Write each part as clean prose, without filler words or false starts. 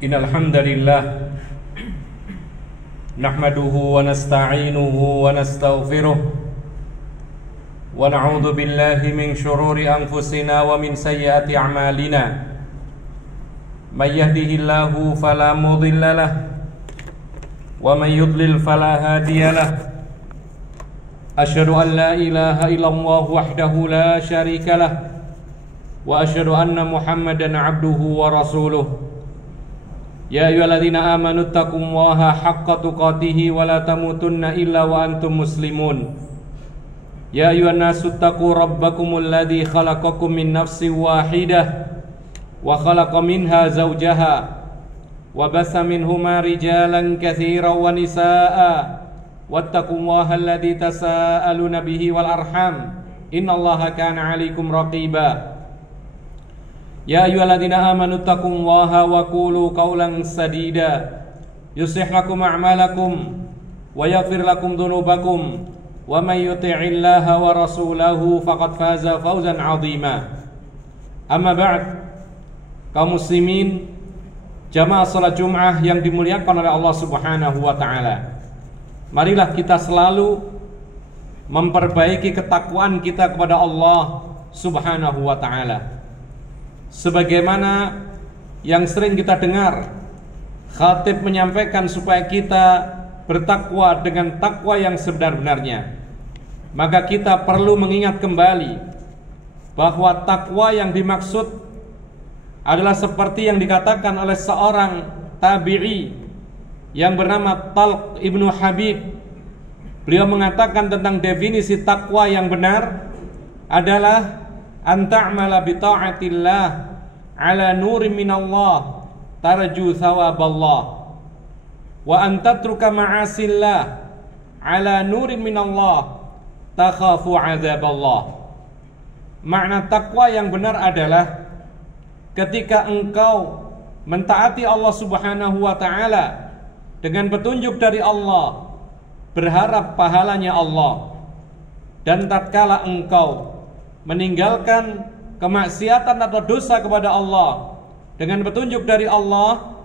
Innal hamdalillah nahmaduhu wa nasta'inuhu wa nastaghfiruh wa na'udzu billahi min shururi anfusina wa min sayyiati a'malina. May yahdihillahu fala mudilla lahu wa may yudlil fala hadiya lahu. Asyhadu an la ilaha illallah wahdahu la syarika lahu wa asyhadu anna Muhammadan 'abduhu wa rasuluh. Ya ayyuhalladzina amanu taqullaha haqqa tuqatih wa la tamutunna illa wa antum muslimun. Ya ayyuhan nasu taqu rabbakumul ladzi khalaqakum min nafsin wahidah wa khalaqa minha zawjaha wa bassa minhuma rijalan katsiran wa nisaa'a wattaqullaha alladzi tasaaluna bihi wal arham innallaha kana 'alaikum raqiba. Ya ayyuhalladzina amanu taqullaha wa qulu qawlan sadida yuslih lakum a'malakum wa yaghfir lakum dhunubakum wa may yuti'illaha wa rasulahu faqad faza fawzan 'azima. Amma ba'd, kaum muslimin jamaah salat Jumat yang dimuliakan oleh Allah Subhanahu wa taala. Marilah kita selalu memperbaiki ketakwaan kita kepada Allah Subhanahu wa taala. Sebagaimana yang sering kita dengar, khatib menyampaikan supaya kita bertakwa dengan takwa yang sebenar-benarnya. Maka kita perlu mengingat kembali bahwa takwa yang dimaksud adalah seperti yang dikatakan oleh seorang tabi'i yang bernama Talq ibnu Habib. Beliau mengatakan tentang definisi takwa yang benar adalah anta'mala bi ta'atillah ala nurin minallah tarju thawaballah wa antatruka ma'asillah ala nurin minallah takhafu azaballah. Makna takwa yang benar adalah ketika engkau mentaati Allah Subhanahu wa taala dengan petunjuk dari Allah, berharap pahalanya Allah, dan tatkala engkau meninggalkan kemaksiatan atau dosa kepada Allah dengan petunjuk dari Allah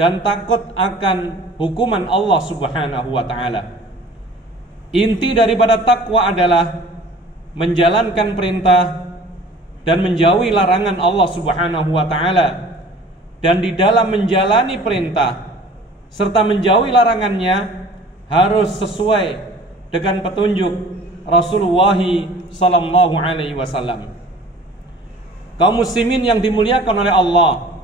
dan takut akan hukuman Allah Subhanahu wa taala. Inti daripada takwa adalah menjalankan perintah dan menjauhi larangan Allah Subhanahu wa taala. Dan di dalam menjalani perintah serta menjauhi larangannya harus sesuai dengan petunjuk Rasulullah sallallahu alaihi wasallam. Kaum muslimin yang dimuliakan oleh Allah,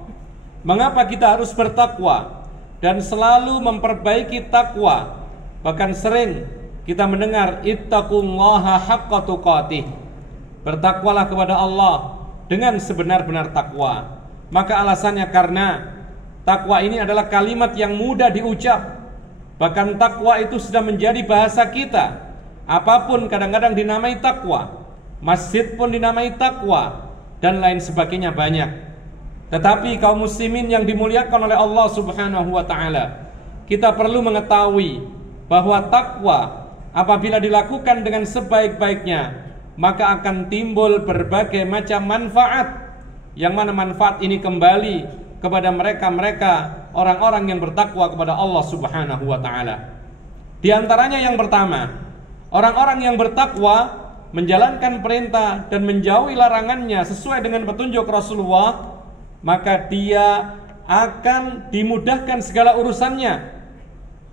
mengapa kita harus bertakwa dan selalu memperbaiki takwa? Bahkan sering kita mendengar ittaqullaha haqqa tuqatih. Bertakwalah kepada Allah dengan sebenar-benar takwa. Maka alasannya karena takwa ini adalah kalimat yang mudah diucap. Bahkan takwa itu sudah menjadi bahasa kita. Apapun kadang-kadang dinamai takwa, masjid pun dinamai takwa, dan lain sebagainya banyak. Tetapi kaum muslimin yang dimuliakan oleh Allah Subhanahu wa taala, kita perlu mengetahui bahwa takwa apabila dilakukan dengan sebaik-baiknya, maka akan timbul berbagai macam manfaat, yang mana manfaat ini kembali kepada mereka orang-orang yang bertakwa kepada Allah Subhanahu wa taala. Di antaranya yang pertama, orang-orang yang bertakwa menjalankan perintah dan menjauhi larangannya sesuai dengan petunjuk Rasulullah, maka dia akan dimudahkan segala urusannya.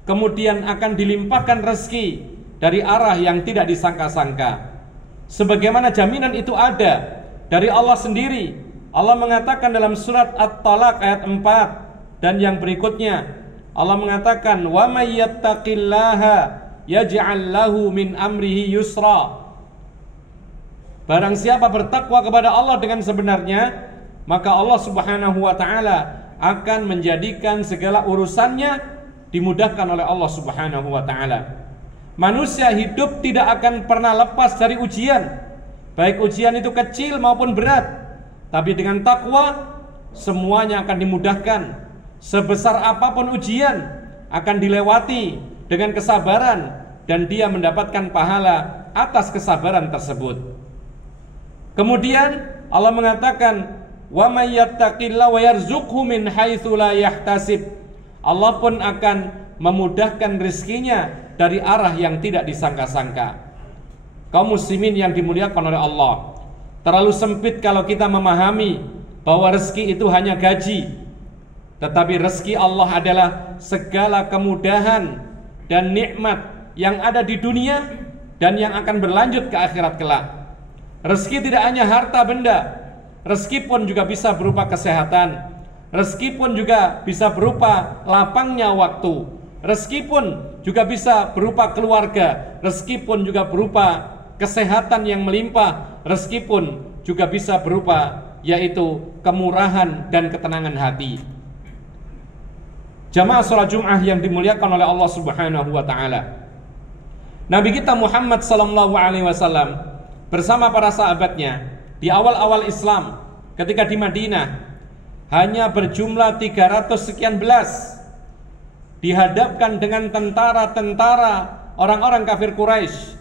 Kemudian akan dilimpahkan rezeki dari arah yang tidak disangka-sangka. Sebagaimana jaminan itu ada dari Allah sendiri. Allah mengatakan dalam surat At-Talaq ayat 4 dan yang berikutnya, Allah mengatakan wa may yattaqillaha yaj'al lahu min amrihi yusra. Barang siapa bertakwa kepada Allah dengan sebenarnya, maka Allah Subhanahu wa taala akan menjadikan segala urusannya dimudahkan oleh Allah Subhanahu wa taala. Manusia hidup tidak akan pernah lepas dari ujian, baik ujian itu kecil maupun berat. Tapi dengan takwa semuanya akan dimudahkan. Sebesar apapun ujian akan dilewati dengan kesabaran, dan dia mendapatkan pahala atas kesabaran tersebut. Kemudian Allah mengatakan wa may yattaqillaha wa yarzuqhu min haitsu la yahtasib. Allah pun akan memudahkan rezekinya dari arah yang tidak disangka-sangka. Kaum muslimin yang dimuliakan oleh Allah, terlalu sempit kalau kita memahami bahwa rezeki itu hanya gaji. Tetapi rezeki Allah adalah segala kemudahan dan nikmat yang ada di dunia dan yang akan berlanjut ke akhirat kelak. Rezeki tidak hanya harta benda, rezeki pun juga bisa berupa kesehatan, rezeki pun juga bisa berupa lapangnya waktu, rezeki pun juga bisa berupa keluarga, rezeki pun juga berupa kesehatan yang melimpah, rezeki pun juga bisa berupa yaitu kemurahan dan ketenangan hati. Jamaah salat Jumat yang dimuliakan oleh Allah Subhanahu wa taala. Nabi kita Muhammad sallallahu alaihi wasallam bersama para sahabatnya di awal-awal Islam ketika di Madinah hanya berjumlah 300 sekian belas, dihadapkan dengan tentara-tentara orang-orang kafir Quraisy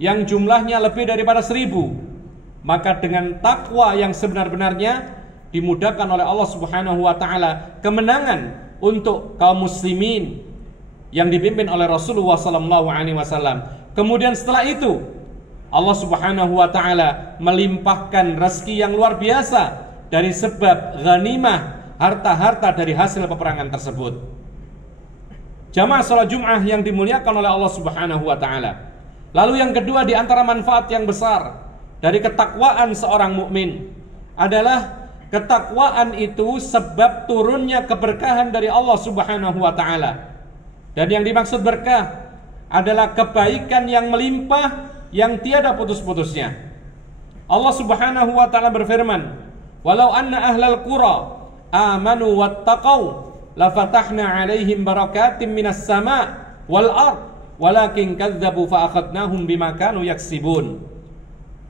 yang jumlahnya lebih daripada 1000. Maka dengan takwa yang sebenar-benarnya dimudahkan oleh Allah Subhanahu wa taala kemenangan untuk kaum muslimin yang dipimpin oleh Rasulullah sallallahu alaihi wasallam. Kemudian setelah itu Allah Subhanahu wa taala melimpahkan rezeki yang luar biasa dari sebab ghanimah, harta-harta dari hasil peperangan tersebut. Jamaah salat Jumat yang dimuliakan oleh Allah Subhanahu wa taala. Lalu yang kedua di antara manfaat yang besar dari ketakwaan seorang mukmin adalah ketakwaan itu sebab turunnya keberkahan dari Allah Subhanahu wa taala. Dan yang dimaksud berkah adalah kebaikan yang melimpah yang tiada putus-putusnya. Allah Subhanahu wa taala berfirman, "Walau anna ahlal qura amanu wattaqau lafatahna 'alaihim barakatim minas sama' wal ard walakin kadzdzabu fa akhadnahum bima kanu yaksibun."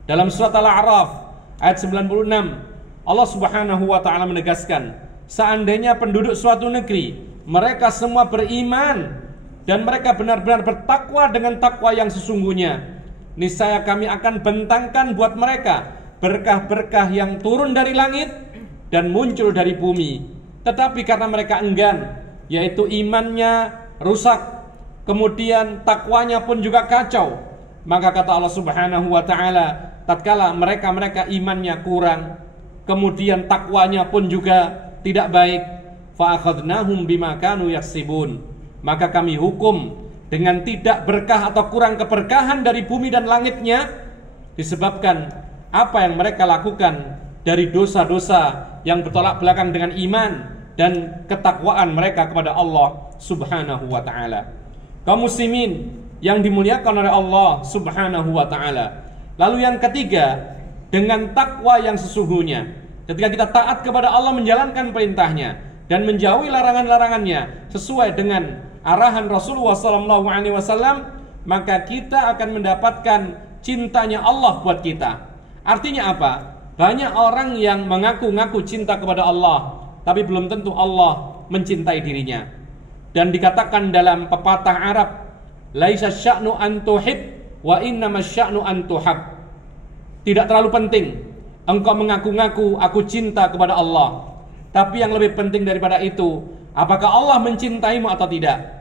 Dalam surat Al-A'raf ayat 96, Allah Subhanahu wa taala menegaskan, seandainya penduduk suatu negeri mereka semua beriman dan mereka benar-benar bertakwa dengan takwa yang sesungguhnya, niscaya kami akan bentangkan buat mereka berkah-berkah yang turun dari langit dan muncul dari bumi. Tetapi karena mereka enggan, yaitu imannya rusak, kemudian takwanya pun juga kacau, maka kata Allah Subhanahu wa taala, tatkala mereka imannya kurang, kemudian takwanya pun juga tidak baik, fa akhadnahum bima kanu yaksibun, maka kami hukum dengan tidak berkah atau kurang keberkahan dari bumi dan langitnya disebabkan apa yang mereka lakukan dari dosa-dosa yang bertolak belakang dengan iman dan ketakwaan mereka kepada Allah Subhanahu wa taala. Kaum muslimin yang dimuliakan oleh Allah Subhanahu wa taala. Lalu yang ketiga, dengan takwa yang sesungguhnya, ketika kita taat kepada Allah, menjalankan perintahnya dan menjauhi larangan-larangannya sesuai dengan arahan Rasulullah SAW, maka kita akan mendapatkan cintanya Allah buat kita. Artinya apa? Banyak orang yang mengaku-ngaku cinta kepada Allah, tapi belum tentu Allah mencintai dirinya. Dan dikatakan dalam pepatah Arab, laisa sya'nu an tuhib wa innama sya'nu an tuhab. Tidak terlalu penting engkau mengaku-ngaku aku cinta kepada Allah, tapi yang lebih penting daripada itu, apakah Allah mencintaimu atau tidak.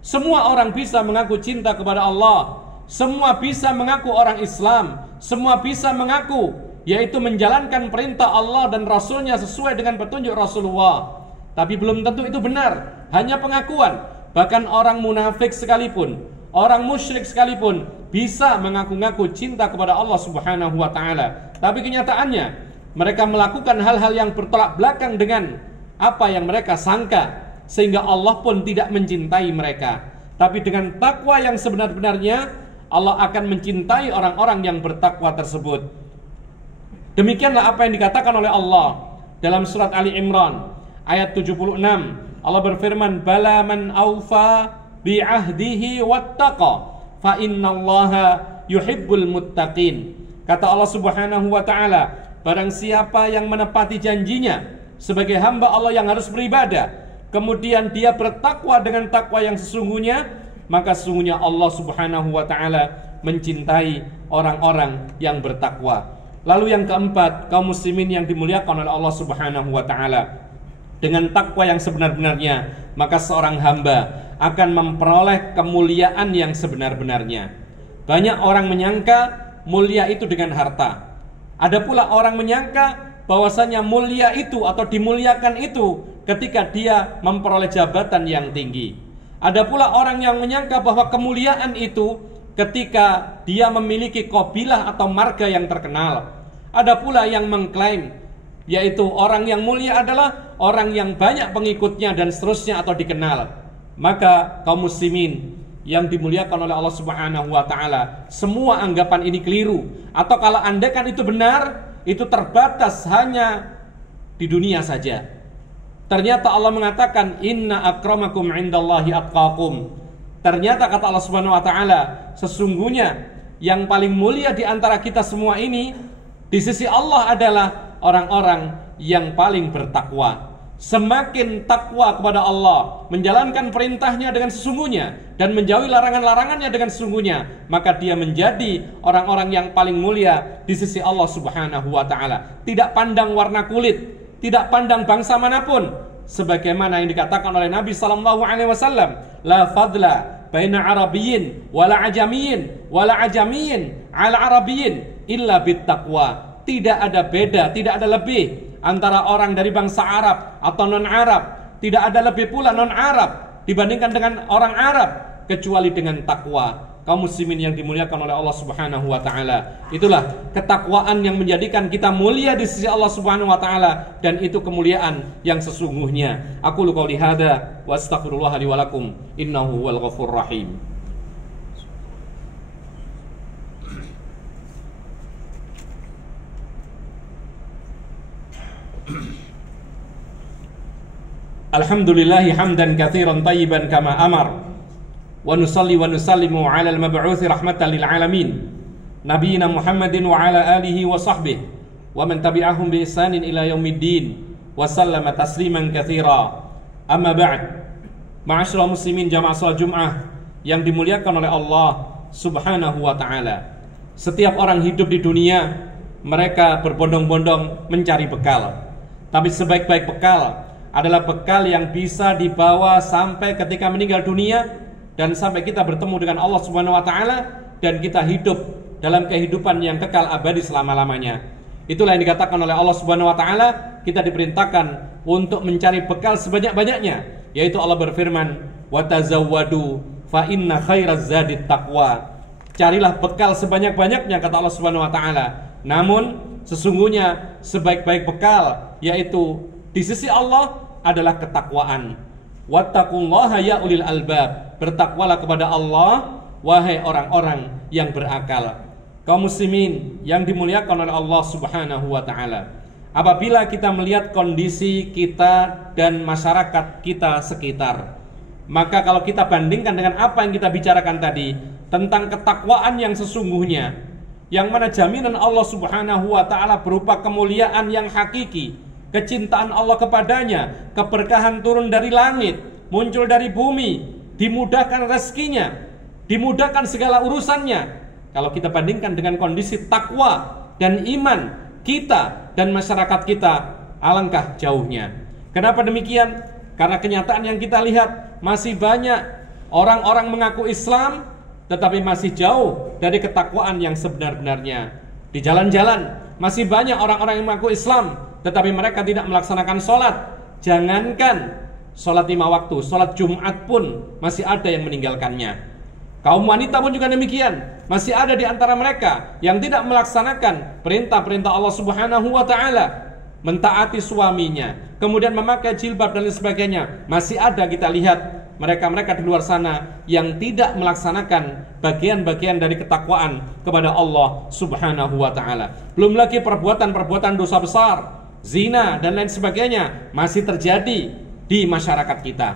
Semua orang bisa mengaku cinta kepada Allah, semua bisa mengaku orang Islam, semua bisa mengaku yaitu menjalankan perintah Allah dan Rasulnya sesuai dengan petunjuk Rasulullah, tapi belum tentu itu benar, hanya pengakuan. Bahkan orang munafik sekalipun, orang musyrik sekalipun bisa mengaku-ngaku cinta kepada Allah Subhanahu wa taala, tapi kenyataannya mereka melakukan hal-hal yang bertolak belakang dengan apa yang mereka sangka, sehingga Allah pun tidak mencintai mereka. Tapi dengan takwa yang sebenar-benarnya, Allah akan mencintai orang-orang yang bertakwa tersebut. Demikianlah apa yang dikatakan oleh Allah dalam surat Ali Imran ayat 76. Allah berfirman, "Bala man aufa bi'ahdihi wattaqa fa innallaha yuhibbul muttaqin." Kata Allah Subhanahu wa taala, barang siapa yang menepati janjinya sebagai hamba Allah yang harus beribadah, kemudian dia bertakwa dengan takwa yang sesungguhnya, maka sesungguhnya Allah Subhanahu wa taala mencintai orang-orang yang bertakwa. Lalu yang keempat, kaum muslimin yang dimuliakan oleh Allah Subhanahu wa taala, dengan takwa yang sebenar-benarnya, maka seorang hamba akan memperoleh kemuliaan yang sebenar-benarnya. Banyak orang menyangka mulia itu dengan harta. Ada pula orang menyangka bahwasanya mulia itu atau dimuliakan itu ketika dia memperoleh jabatan yang tinggi. Ada pula orang yang menyangka bahwa kemuliaan itu ketika dia memiliki qabilah atau marga yang terkenal. Ada pula yang mengklaim yaitu orang yang mulia adalah orang yang banyak pengikutnya dan seterusnya atau dikenal. Maka kaum muslimin yang dimuliakan oleh Allah Subhanahu wa taala, semua anggapan ini keliru. Atau kalau andaikan itu benar, itu terbatas hanya di dunia saja. Ternyata Allah mengatakan inna akramakum indallahi atqakum. Ternyata kata Allah Subhanahu wa taala, sesungguhnya yang paling mulia di antara kita semua ini di sisi Allah adalah orang-orang yang paling bertakwa. Semakin takwa kepada Allah, menjalankan perintahnya dengan sesungguhnya dan menjauhi larangan-larangannya dengan sesungguhnya, maka dia menjadi orang-orang yang paling mulia di sisi Allah Subhanahu wa taala. Tidak pandang warna kulit, tidak pandang bangsa manapun, sebagaimana yang dikatakan oleh Nabi sallallahu alaihi wasallam, la fadla baina arabiyyin wala ajamiyyin wala ajamiyyin ala arabiyyin illa bittaqwa. Tidak ada beda, tidak ada lebih antara orang dari bangsa Arab atau non-Arab. Tidak ada lebih pula non-Arab dibandingkan dengan orang Arab kecuali dengan takwa. Kaum muslimin yang dimuliakan oleh Allah Subhanahu wa taala, itulah ketakwaan yang menjadikan kita mulia di sisi Allah Subhanahu wa taala, dan itu kemuliaan yang sesungguhnya. Aku qouli hada wa astaghfirullah li wa lakum innahu huwal ghafurur rahim. Alhamdulillahi hamdan katsiran tayyiban kama amar, wa nusalli wa nusallimu ala al-mab'uuts rahmatan lil alamin nabiyina Muhammadin wa ala alihi wa sahbihi wa man tabi'ahum bi ihsanin ila yaumiddin wa sallama tasliman katsira. Amma ba'd. Ma'asyiral muslimin jamaah salat Jumat yang dimuliakan oleh Allah Subhanahu wa taala. Setiap orang hidup di dunia, mereka berbondong-bondong mencari bekal. Tapi sebaik-baik bekal adalah bekal yang bisa dibawa sampai ketika meninggal dunia dan sampai kita bertemu dengan Allah Subhanahu wa taala dan kita hidup dalam kehidupan yang kekal abadi selama-lamanya. Itulah yang dikatakan oleh Allah Subhanahu wa taala, kita diperintahkan untuk mencari bekal sebanyak-banyaknya, yaitu Allah berfirman, "Wa tazawwadu fa inna khairaz zadit taqwa." Carilah bekal sebanyak-banyaknya kata Allah Subhanahu wa taala. Namun sesungguhnya sebaik-baik bekal yaitu di sisi Allah adalah ketakwaan. Wattaqullaha ya ulil albab. Bertakwalah kepada Allah wahai orang-orang yang berakal. Kaum muslimin yang dimuliakan oleh Allah Subhanahu wa taala, apabila kita melihat kondisi kita dan masyarakat kita sekitar, maka kalau kita bandingkan dengan apa yang kita bicarakan tadi tentang ketakwaan yang sesungguhnya, yang mana jaminan Allah Subhanahu wa taala berupa kemuliaan yang hakiki, kecintaan Allah kepadanya, keberkahan turun dari langit, muncul dari bumi, dimudahkan rezekinya, dimudahkan segala urusannya. Kalau kita bandingkan dengan kondisi takwa dan iman kita dan masyarakat kita, alangkah jauhnya. Kenapa demikian? Karena kenyataan yang kita lihat, masih banyak orang-orang mengaku Islam tetapi masih jauh dari ketakwaan yang sebenar-benarnya. Di jalan-jalan masih banyak orang-orang yang mengaku Islam tetapi mereka tidak melaksanakan sholat. Jangankan sholat 5 waktu, sholat Jumat pun masih ada yang meninggalkannya. Kaum wanita pun juga demikian. Masih ada di antara mereka yang tidak melaksanakan perintah-perintah Allah Subhanahu wa ta'ala, mentaati suaminya, kemudian memakai jilbab dan lain sebagainya. Masih ada kita lihat mereka-mereka di luar sana yang tidak melaksanakan bagian-bagian dari ketakwaan kepada Allah Subhanahu wa ta'ala. Belum lagi perbuatan-perbuatan dosa besar, zina dan lain sebagainya masih terjadi di masyarakat kita.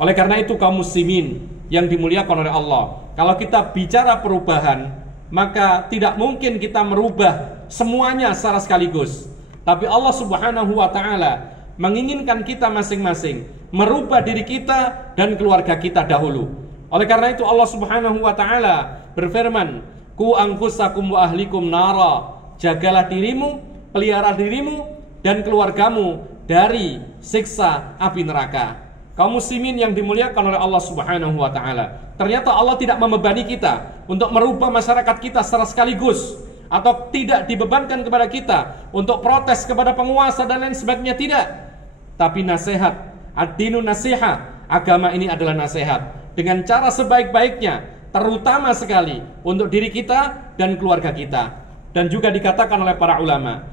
Oleh karena itu kaum muslimin yang dimuliakan oleh Allah, kalau kita bicara perubahan, maka tidak mungkin kita merubah semuanya secara sekaligus. Tapi Allah Subhanahu wa ta'ala menginginkan kita masing-masing merubah diri kita dan keluarga kita dahulu. Oleh karena itu Allah Subhanahu wa ta'ala berfirman, "Qu anfusakum wa ahlikum nara." jagalah dirimu, pelihara dirimu dan keluargamu dari siksa api neraka. Kaum muslimin yang dimuliakan oleh Allah Subhanahu wa taala. Ternyata Allah tidak membebani kita untuk merubah masyarakat kita secara sekaligus, atau tidak dibebankan kepada kita untuk protes kepada penguasa dan lain sebagainya, tidak. Tapi nasihat, ad-dinu nasiha, agama ini adalah nasihat dengan cara sebaik-baiknya, terutama sekali untuk diri kita dan keluarga kita. Dan juga dikatakan oleh para ulama,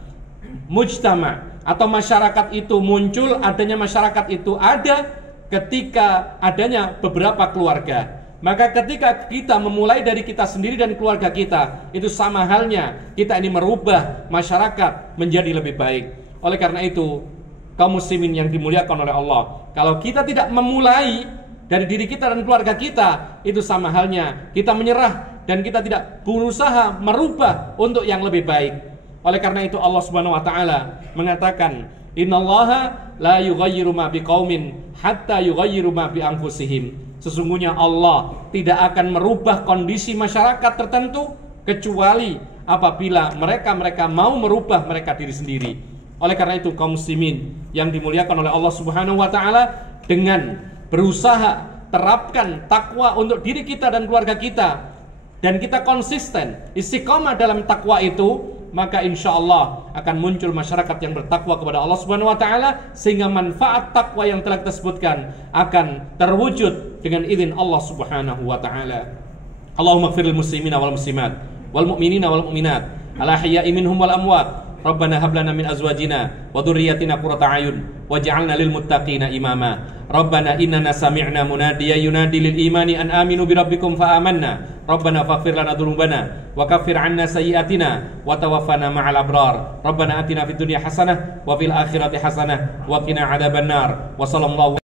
mujtama atau masyarakat itu muncul, adanya masyarakat itu ada ketika adanya beberapa keluarga. Maka ketika kita memulai dari kita sendiri dan keluarga kita, itu sama halnya kita ini merubah masyarakat menjadi lebih baik. Oleh karena itu, kaum muslimin yang dimuliakan oleh Allah, kalau kita tidak memulai dari diri kita dan keluarga kita, itu sama halnya kita menyerah dan kita tidak berusaha merubah untuk yang lebih baik. Oleh karena itu Allah Subhanahu wa taala mengatakan, innallaha la yughayyiru ma biqaumin hatta yughayyiru ma bi anfusihim. Sesungguhnya Allah tidak akan merubah kondisi masyarakat tertentu kecuali apabila mereka mau merubah mereka diri sendiri. Oleh karena itu kaum muslimin yang dimuliakan oleh Allah Subhanahu wa taala, dengan berusaha terapkan takwa untuk diri kita dan keluarga kita, dan kita konsisten istiqomah dalam takwa itu, maka insya Allah akan muncul masyarakat yang bertakwa kepada Allah Subhanahu wa taala, sehingga manfaat takwa yang telah kita sebutkan akan terwujud dengan izin Allah Subhanahu wa taala. Allahumma ighfir lil muslimina wal muslimat wal mu'minina wal mu'minat al ahya'i minhum wal amwat. Rabbana hab lana min azwajina wa dhurriyyatina qurrata a'yun waj'alna lil muttaqina imama. Rabbana innana sami'na munadiyan yunadi lil imani an aminu bi rabbikum fa amanna. Rabbana faghfir lana dzunubana wa kaffir 'anna sayyi'atina wa tawaffana ma'al abrar. Rabbana atina fid dunya hasanah wa fil akhirati hasanah wa qina adzabannar. Wa sallallahu